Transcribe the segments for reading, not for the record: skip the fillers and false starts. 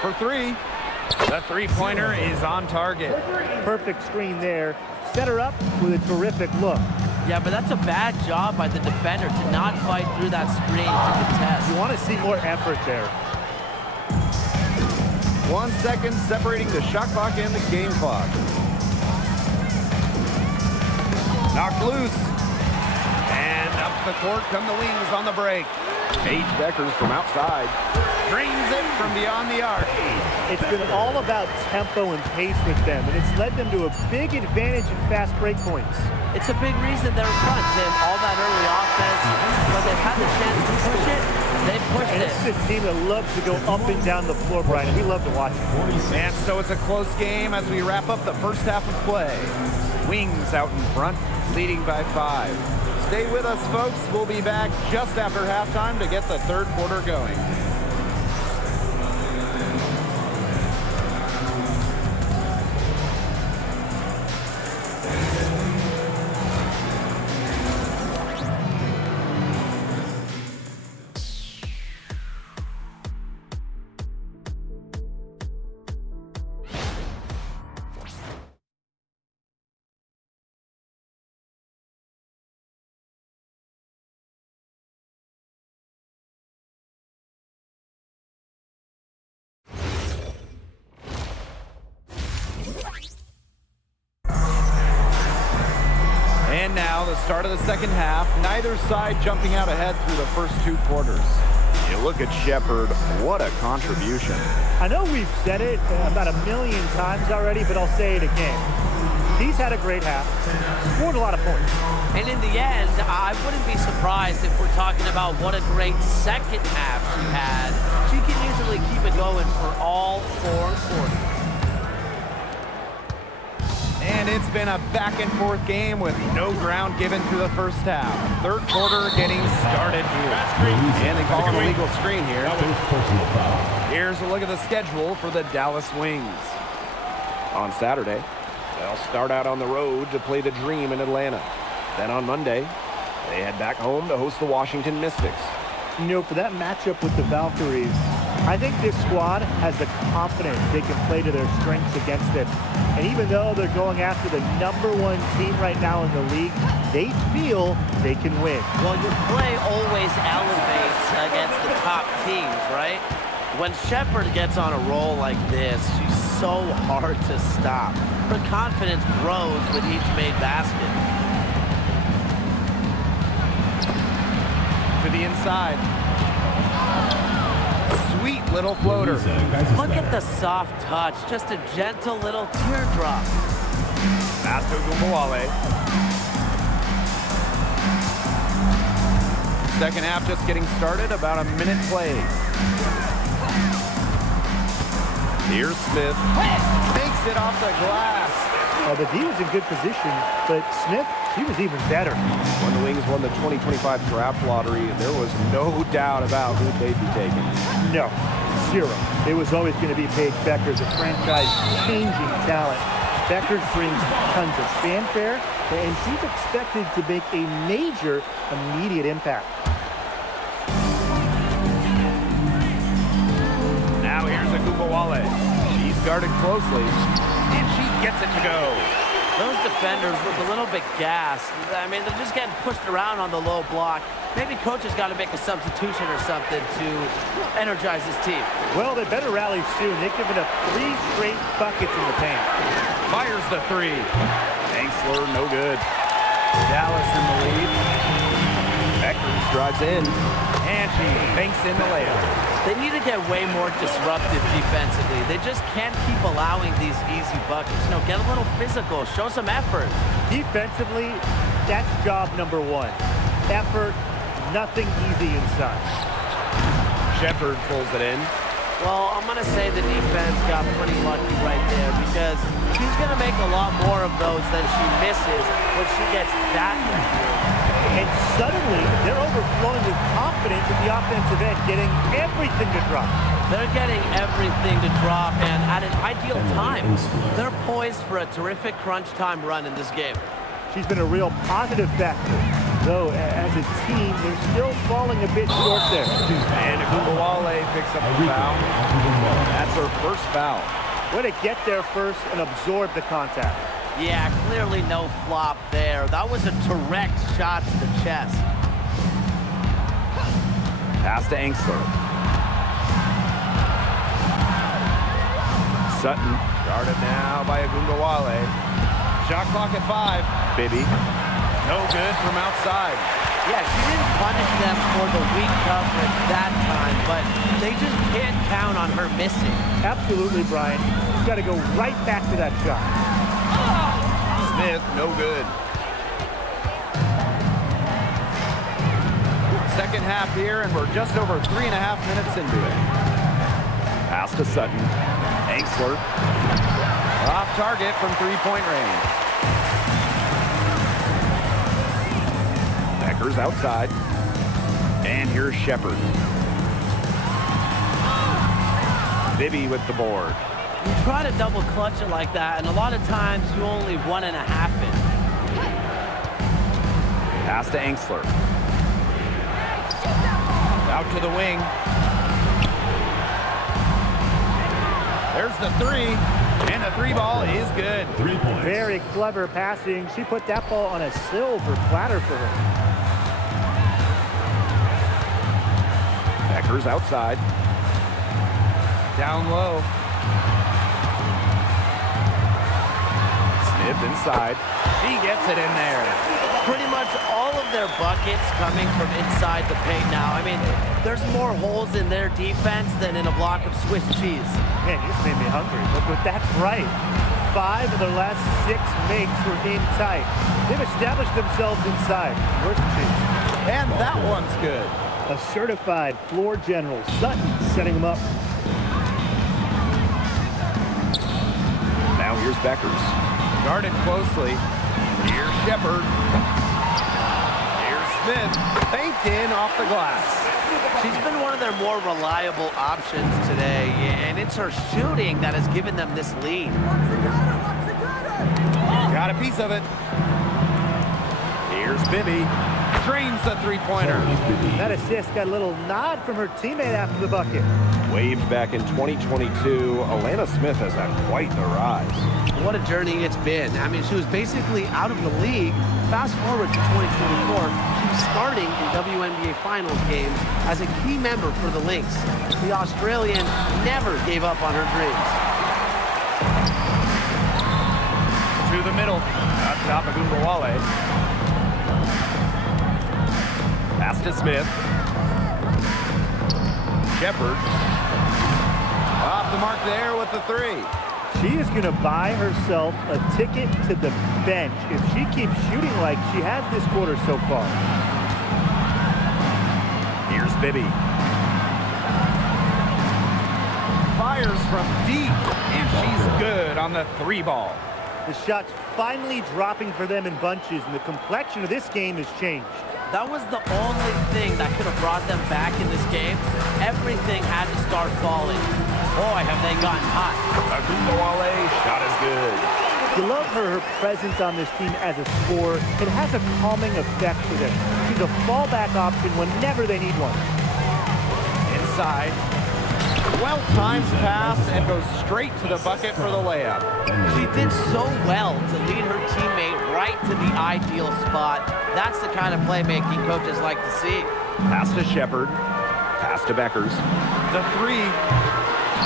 for three. The three-pointer is on target. Perfect screen there. Set her up with a terrific look. Yeah, but that's a bad job by the defender to not fight through that screen to contest. You want to see more effort there. 1 second separating the shot clock and the game clock. Knocked loose. And up the court come the Wings on the break. Paige Deckers from outside. Drains it from beyond the arc. It's been all about tempo and pace with them, and it's led them to a big advantage in fast break points. It's a big reason they're in front, Tim. All that early offense, when they've had the chance to push it, they've pushed and it. This is a team that loves to go up and down the floor, Brian, and we love to watch it. And so it's a close game as we wrap up the first half of play. Wings out in front, leading by 5. Stay with us, folks. We'll be back just after halftime to get the third quarter going. And now the start of the second half. Neither side jumping out ahead through the first 2 quarters. You look at Shepherd, what a contribution. I know we've said it about 1,000,000 times already, but I'll say it again. He's had a great half, scored a lot of points. And in the end, I wouldn't be surprised if we're talking about what a great second half she had. She can easily keep it going for all 4 quarters. And it's been a back-and-forth game with no ground given through the first half. Third quarter getting started here. And they call an illegal screen here. Here's a look at the schedule for the Dallas Wings. On Saturday, they'll start out on the road to play the Dream in Atlanta. Then on Monday, they head back home to host the Washington Mystics. You know, for that matchup with the Valkyries, I think this squad has the confidence they can play to their strengths against it. And even though they're going after the #1 team right now in the league, they feel they can win. Well, your play always elevates against the top teams, right? When Shepherd gets on a roll like this, she's so hard to stop. Her confidence grows with each made basket. To the inside. Sweet little floater. Look at the soft touch, just a gentle little teardrop. Pass to Gumawale. Second half just getting started, about a minute played. Here's Smith. Takes it off the glass. The D was in good position, but Smith, she was even better. When the Wings won the 2025 draft lottery, there was no doubt about who they'd be taking. No, 0. It was always going to be Paige Deckers, a franchise-changing talent. Deckers brings tons of fanfare, and she's expected to make a major immediate impact. Now here's Agumawale. She's guarded closely, and she gets it to go. Those defenders look a little bit gassed. I mean, they're just getting pushed around on the low block. Maybe coach has got to make a substitution or something to energize his team. Well, they better rally soon. They've given up 3 straight buckets in the paint. Fires the 3. Angsler, no good. Dallas in the lead. Beckers drives in, and she banks in the layup. They need to get way more disruptive defensively. They just can't keep allowing these easy buckets. You know, get a little physical, show some effort. Defensively, that's job #1. Effort, nothing easy inside. Shepherd pulls it in. Well, I'm going to say the defense got pretty lucky right there because she's going to make a lot more of those than she misses when she gets that much. And suddenly, they're overflowing with confidence at the offensive end, getting everything to drop. They're getting everything to drop, and at an ideal time. They're poised for a terrific crunch time run in this game. She's been a real positive factor. Though, as a team, they're still falling a bit short there. And Agumbawale picks up the foul. That's her first foul. Way to get there first and absorb the contact. Yeah, clearly no flop there. That was a direct shot to the chest. Pass to Angsler. Sutton guarded now by Agumbawale. Shot clock at 5. Bibby. No good from outside. Yeah, she didn't punish them for the weak coverage that time, but they just can't count on her missing. Absolutely, Brian. You've got to go right back to that shot. Smith, no good. Second half here, and we're just over 3.5 minutes into it. Pass to Sutton. Angsler. Off target from three-point range. Becker's outside. And here's Shepard. Bibby with the board. You try to double clutch it like that, and a lot of times you only 1.5 it. Pass to Angsler. Out to the wing. There's the 3, and the 3 ball is good. 3 points. Very clever passing. She put that ball on a silver platter for her. Becker's outside. Down low. Smith inside. She gets it in there. Pretty much all of their buckets coming from inside the paint now. I mean, there's more holes in their defense than in a block of Swiss cheese. Man, you just made me hungry. But that's right. 5 of their last 6 makes were in tight. They've established themselves inside. Where's the cheese? And that one's good. A certified floor general. Sutton setting them up. Now here's Beckers. Guarded closely. Here's Shepard. Here's Smith. Banked in off the glass. She's been one of their more reliable options today, and it's her shooting that has given them this lead. Got a piece of it. Here's Bibby. Drains the three-pointer. That assist got a little nod from her teammate after the bucket. Waved back in 2022, Alana Smith has had quite the rise. What a journey it's been. I mean, she was basically out of the league. Fast forward to 2024, she was starting in WNBA Finals games as a key member for the Lynx. The Australian never gave up on her dreams. To the middle. Up top of Agumbawale. Pass to Smith. Shepard. Off the mark there with the 3. She is going to buy herself a ticket to the bench if she keeps shooting like she has this quarter so far. Here's Bibby. Fires from deep, and she's good on the 3 ball. The shot's finally dropping for them in bunches, and the complexion of this game has changed. That was the only thing that could have brought them back in this game. Everything had to start falling. Boy, have they gotten hot. Agumbawale, shot is good. You love her presence on this team as a scorer. It has a calming effect for them. She's a fallback option whenever they need one. Inside. Well-timed pass and goes straight to the bucket for the layup. She did so well to lead her teammate right to the ideal spot. That's the kind of playmaking coaches like to see. Pass to Shepard. Pass to Beckers. The 3.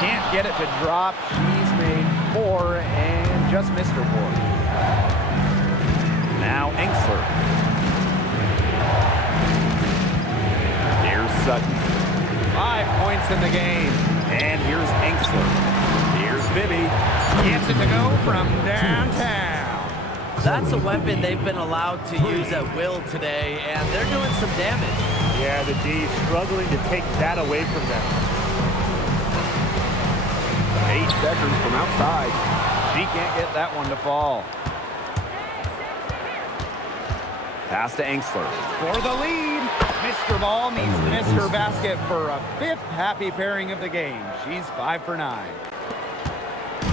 Can't get it to drop. She's made 4 and just missed her 4th. Now Angsler. Here's Sutton. 5 points in the game. And here's Angsler. Here's Bibby. Gets it to go from downtown. That's a weapon they've been allowed to use at will today, and they're doing some damage. Yeah, the D struggling to take that away from them. Paige Beckers from outside. She can't get that one to fall. Pass to Angsler. For the lead. Mr. Ball means Mr. Basket for a 5th happy pairing of the game. She's 5 for 9.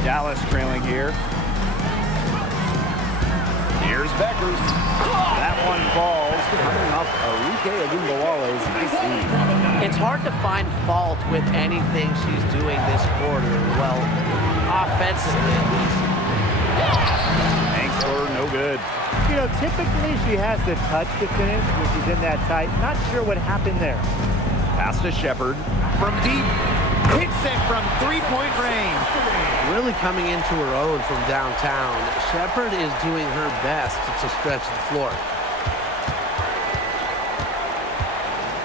Dallas trailing here. Here's Beckers. That one falls. Coming off Arike Agumbawale's nice feed. It's hard to find fault with anything she's doing this quarter. Well, offensively at least. Angstler, no good. You know, typically she has the touch to finish, which is in that tight. Not sure what happened there. Pass to Shepard. From deep. Hits it from three-point range. Really coming into her own from downtown. Shepard is doing her best to stretch the floor.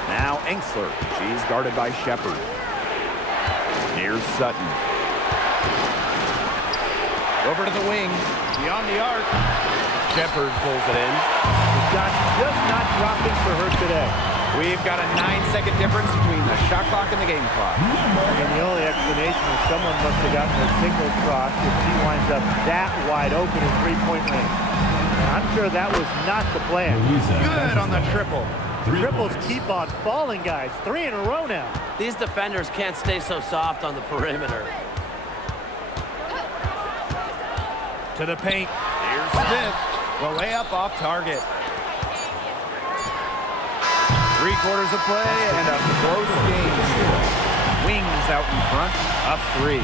Now Angstler. She's guarded by Shepard. Here's Sutton. Over to the wing. Beyond the arc. Shepard pulls it in. The shot just not dropping for her today. We've got a 9-second difference between the shot clock and the game clock. And the only explanation is someone must have gotten their signals crossed if she winds up that wide open in three-point range. I'm sure that was not the plan. Good on the triple. Triples keep on falling, guys. 3 in a row now. These defenders can't stay so soft on the perimeter. To the paint. Here's Smith. The layup off target. 3/4 of play and a close game. Wings out in front, up 3.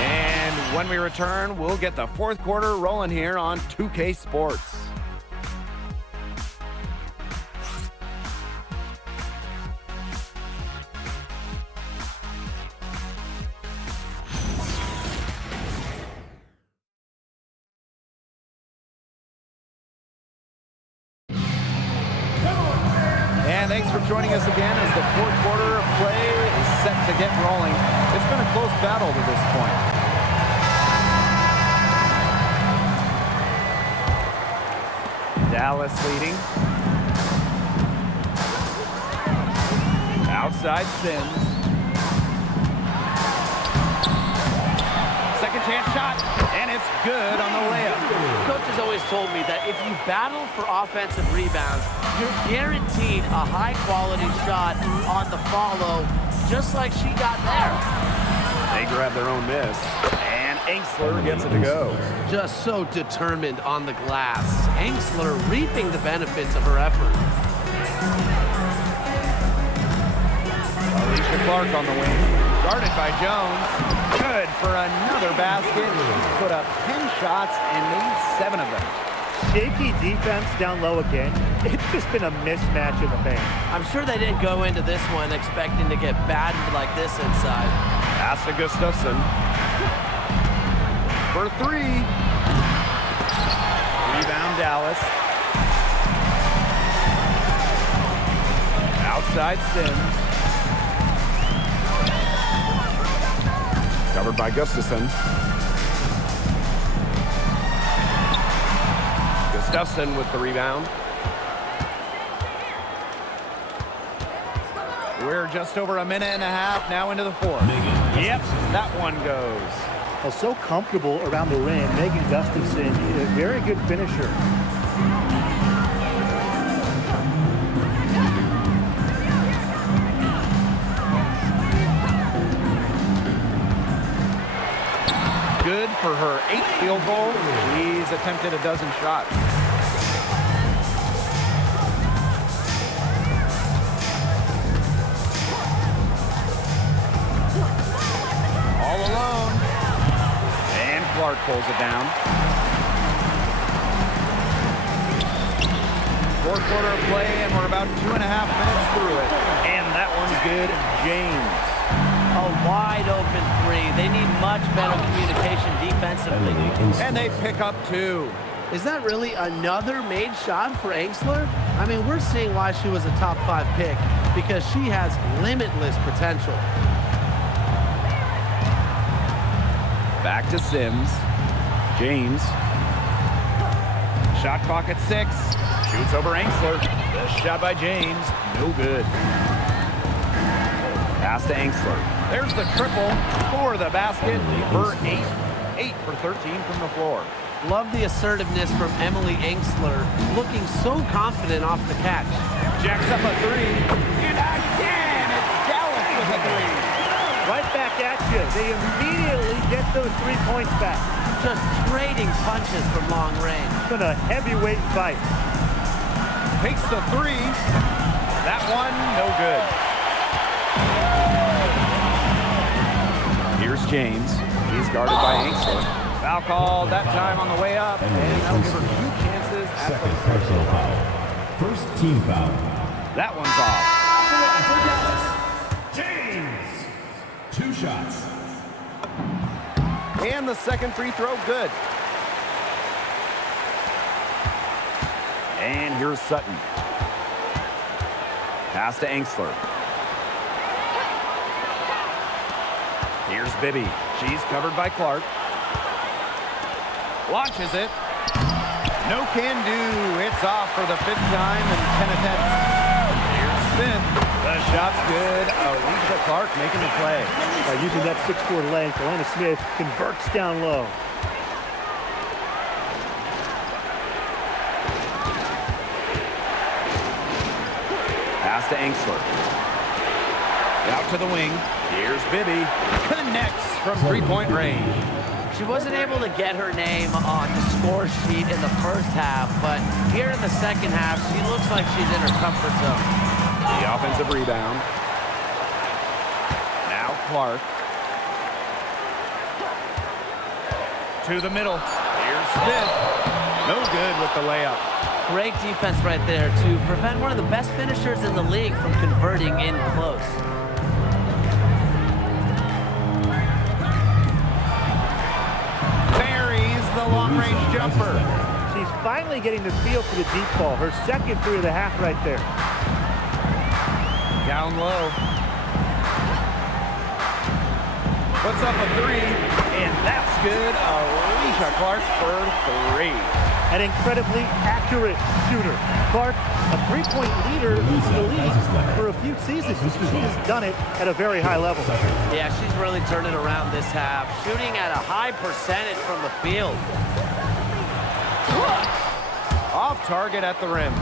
And when we return, we'll get the fourth quarter rolling here on 2K Sports. And thanks for joining us again as the fourth quarter of play is set to get rolling. It's been a close battle to this point. Dallas leading. Outside Sims. Second chance shot, and it's good on the layup. Coach has always told me that if you battle for offensive rebounds, you're guaranteed a high-quality shot on the follow, just like she got there. They grab their own miss, and Angstler gets it to go. Just so determined on the glass. Angstler reaping the benefits of her effort. Alicia Clark on the wing, guarded by Jones. Good for another basket. She's put up 10 shots and made 7 of them. Shaky defense down low again. It's just been a mismatch in the paint. I'm sure they didn't go into this one expecting to get battered like this inside. Pass to Gustafson. For 3. Rebound Dallas. Outside Sims. Covered by Gustafson. Gustafson with the rebound. We're just over a minute and a half now into the fourth. Yep, that one goes. Well, so comfortable around the rim. Megan Gustafson, a very good finisher. Good for her 8th field goal. She's attempted a dozen shots. All alone. And Clark pulls it down. Fourth quarter of play, and we're about 2.5 minutes through it. And that one's good. James. A wide open 3. They need much better communication defensively. And they pick up 2. Is that really another made shot for Angstler? I mean, we're seeing why she was a top 5 pick, because she has limitless potential. Back to Sims. James. Shot clock at 6. Shoots over Angstler. The shot by James. No good. Pass to Angstler. There's the triple for the basket. For 8. 8 for 13 from the floor. Love the assertiveness from Emily Angstler, looking so confident off the catch. Jacks up a 3. And again, it's Dallas with a 3. Right back at you. They immediately get those 3 points back. just trading punches from long range. It's been a heavyweight fight. Takes the three. That one, no good. Here's James. He's guarded by Angstler. Foul called that time on the way up, and that'll give her 2 chances at Second personal foul. First team foul. That one's off. James. 2 shots. And the second free throw, good. And here's Sutton. Pass to Angstler. Here's Bibby. She's covered by Clark. Launches it. No can do. It's off for the 5th time in 10 attempts. Here's Smith. The shot's good. Alicia Clark making the play. By using that 6'4" length, Elena Smith converts down low. Pass to Angstler. Out to the wing. Here's Bibby. Connects from 3-point range. She wasn't able to get her name on the score sheet in the first half, but here in the second half, she looks like she's in her comfort zone. The offensive rebound. Now Clark. To the middle. Here's Smith. No good with the layup. Great defense right there to prevent one of the best finishers in the league from converting in close. Buries the long-range jumper. She's finally getting the feel for the deep ball. Her second 3 of the half right there. Down low. Puts up a 3, and that's good. Alicia Clark for 3. An incredibly accurate shooter. Clark, a 3-point leader in the league for a few seasons. She has done it at a very high level. Yeah, she's really turned it around this half, shooting at a high percentage from the field. Off target at the rim.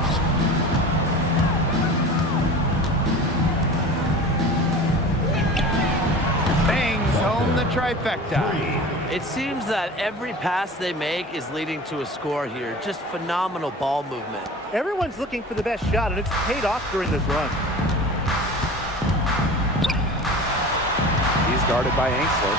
Bangs home the trifecta. It seems that every pass they make is leading to a score here. Just phenomenal ball movement. Everyone's looking for the best shot, and it's paid off during this run. He's guarded by Angstler.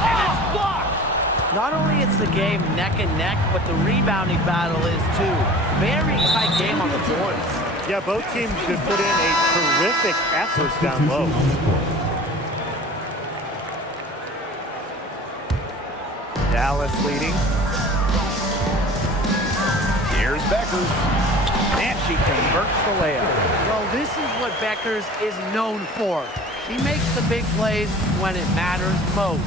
And it's blocked! Not only is the game neck and neck, but the rebounding battle is too. Very tight game on the boards. Yeah, both teams have put in a terrific effort down low. Dallas leading. Here's Beckers. And she converts the layup. Well, this is what Beckers is known for. She makes the big plays when it matters most.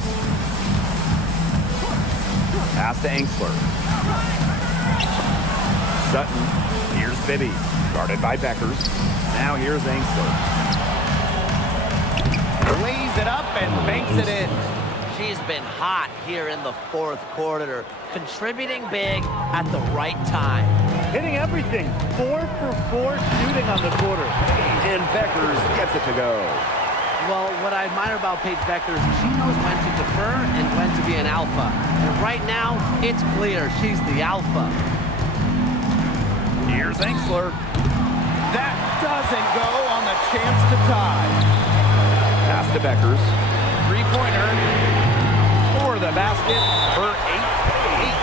Pass to Angstler. Sutton. Here's Bibby. Guarded by Beckers. Now here's Angstler. Lays it up and banks it in. She's been hot here in the 4th quarter, contributing big at the right time. Hitting everything. 4 for 4 shooting on the quarter. And Beckers gets it to go. Well, what I admire about Paige Beckers, she knows when to defer and when to be an alpha. And right now, it's clear she's the alpha. Here's Angstler. That doesn't go on the chance to tie. Pass to Beckers. 3-pointer for the basket. For 8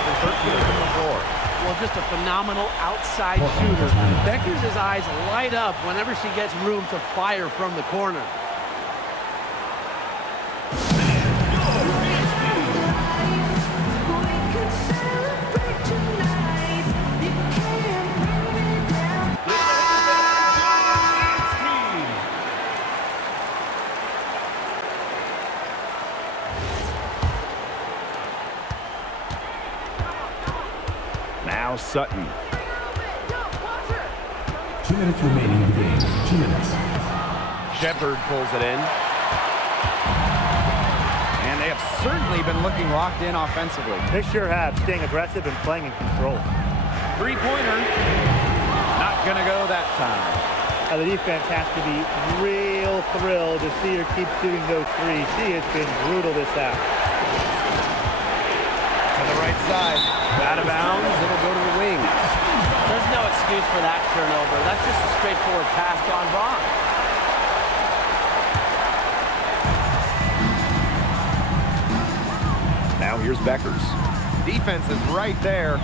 for 13 from the floor. Well, just a phenomenal outside shooter. Beckers' eyes light up whenever she gets room to fire from the corner. Now Sutton. 2 minutes remaining in the game. 2 minutes. Shepard pulls it in. And they have certainly been looking locked in offensively. They sure have, staying aggressive and playing in control. 3-pointer. Not gonna go that time. Now the defense has to be real thrilled to see her keep shooting those three. She has been brutal this half. To the right side. Out of bounds. It'll go to the wing. There's no excuse for that turnover. That's just a straightforward pass gone wrong. Now here's Beckers. Defense is right there.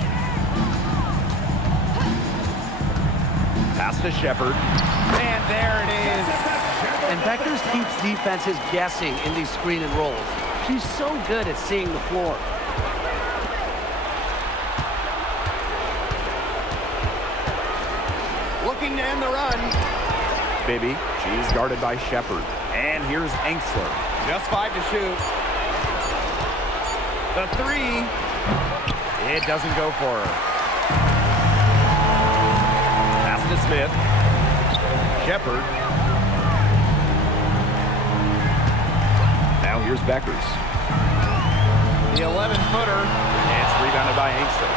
Pass to Shepard. And there it is. And Beckers keeps defenses guessing in these screen and rolls. She's so good at seeing the floor. Looking to end the run. Bibby, she's guarded by Shepard. And here's Engsler. Just 5 to shoot. The three. It doesn't go for her. Pass to Smith. Shepard. Now here's Beckers. The 11-footer. And it's rebounded by Engsler.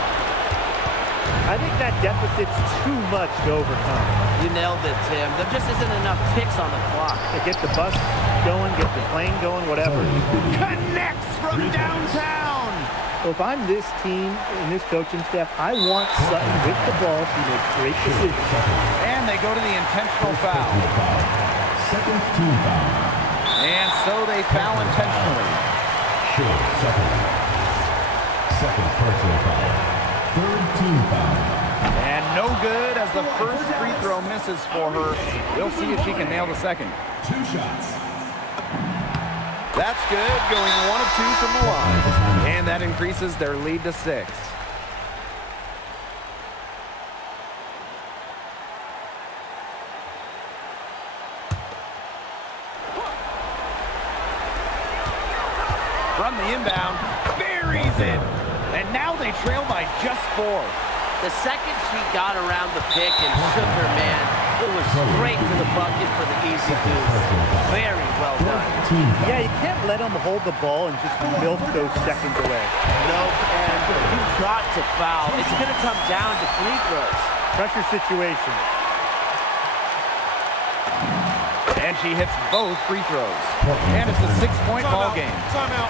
I think that deficit's too much to overcome. You nailed it, Tim. There just isn't enough ticks on the clock. To get the bus going, get the plane going, whatever. Connects from downtown. So if I'm this team and this coaching staff, I want Sutton with the ball to make great decisions. And they go to the intentional foul. Second team foul. And so they foul intentionally. Short second. Second personal foul. Third team foul. And no good as the first free throw misses for her. We'll see if she can nail the second. 2 shots. That's good, going 1 of 2 from the line. And that increases their lead to 6. From the inbound, buries it. And now they trail by just 4. The second she got around the pick and shook her man, it was straight to the bucket for the easy deuce. Very well done. Yeah, you can't let them hold the ball and just milk those seconds away. Nope, and you've got to foul. It's going to come down to free throws. Pressure situation. And she hits both free throws. And it's a 6-point ball game.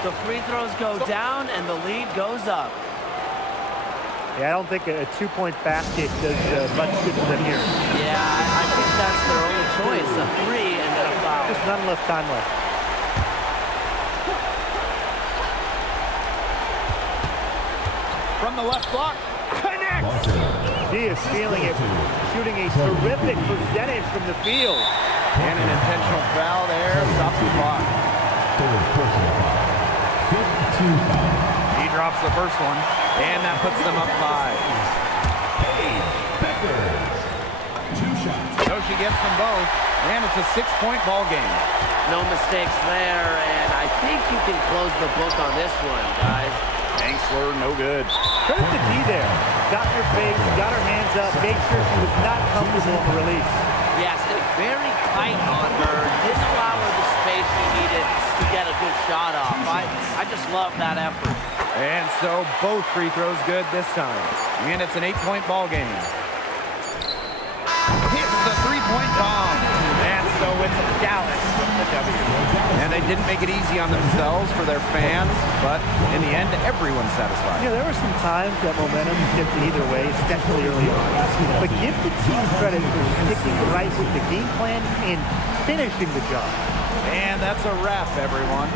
The free throws go down and the lead goes up. Yeah, I don't think a 2-point basket does much good for them here. Yeah, I think that's their only choice, a 3 and then a foul. Just not enough time left. From the left block, connects! She is feeling it, shooting a terrific percentage from the field. And an intentional foul there, stops the clock. Third personal foul. Fifth team foul. He drops the first one, and that puts them up 5. Beckers. 2 shots. So she gets them both, and it's a 6-point ball game. No mistakes there, and I think you can close the book on this one, guys. Engsler, no good. Credit to D there. Got in her face, got her hands up, made sure she was not comfortable on the release. Yes, very tight on her. Didn't allow her the space she needed to get a good shot off. I just love that effort. And so both free throws good this time. And it's an 8-point ball game. Hits the 3-point bomb. And so it's Dallas with the W. And they didn't make it easy on themselves for their fans, but in the end, everyone's satisfied. You know, there were some times that momentum shifted either way, especially early on. But give the team credit for sticking right with the game plan and finishing the job. And that's a wrap, everyone.